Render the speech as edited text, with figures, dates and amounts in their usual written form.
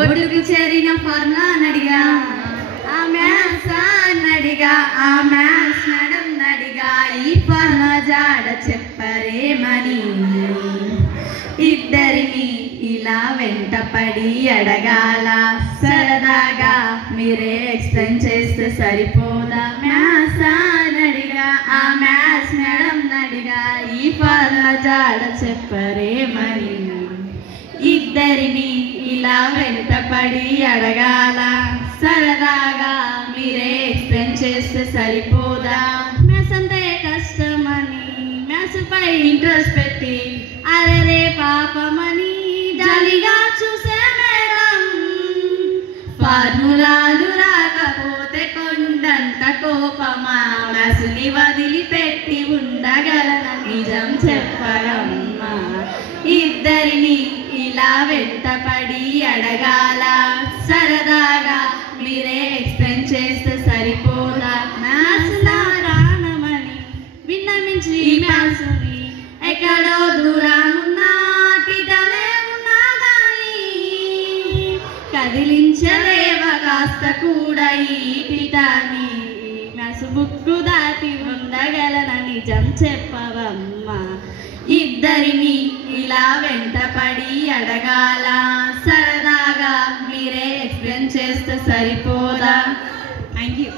ఒడ్డుకు చేరిన ఫార్ములా నడిగా ఆ మ్యాథ్స్ నడిగా ఆ మ్యాథ్స్ నడం నడిగా ఈ ఫార్ములా జాడ చెప్పరేమని ఇద్దరిని ఇలా వెంటపడి అడగాల సరదాగా మీరే ఎక్స్ప్లెయిన్ చేస్తే సరిపోదా మ్యాథ్స్ నడిగా ఆ మ్యాథ్స్ నడం నడిగా ఈ ఫార్ములా జాడ చెప్పరేమని ఇద్దరిని ఇలా వెంటపడి అడగాల సరదాగా మీరే ఎక్స్ప్లెయిన్ చేస్తే సరిపోదా మ్యాథ్స్ అంతే కష్టమని మ్యాథ్స్ పై ఇంట్రెస్ట్ పెట్టి అరే పాపమని జాలిగా చూసే మేడం ఫార్ములాలు రాకపోతే కొండంత కోపమా మ్యాథ్స్ని వదిలిపెట్టి ఉండగలన నిజం చెప్పరమ్మా ఇద్దరిని ఇలా వెంటపడి అడగాల సరదాగా మీరే ఎక్స్ప్లెయిన్ చేస్తే సరిపోదా మ్యాథ్స్ నా ప్రాణమని విన్నమించి మ్యాథ్స్ని ఎక్కడో దూరానున్నా కిటలే ఉన్నా కానీ కదిలించలేవ కాస్త కూడా ఈ పిటాని మ్యాథ్స్ బుక్కు దాటి ఉండగలన నిజం చెప్పవమ్మా ఇద్దరిని ఇలా వెంటపడి అడగాల సరదాగా మీరే ఎక్స్ప్లెయిన్ చేస్తే సరిపోదా థ్యాంక్ యూ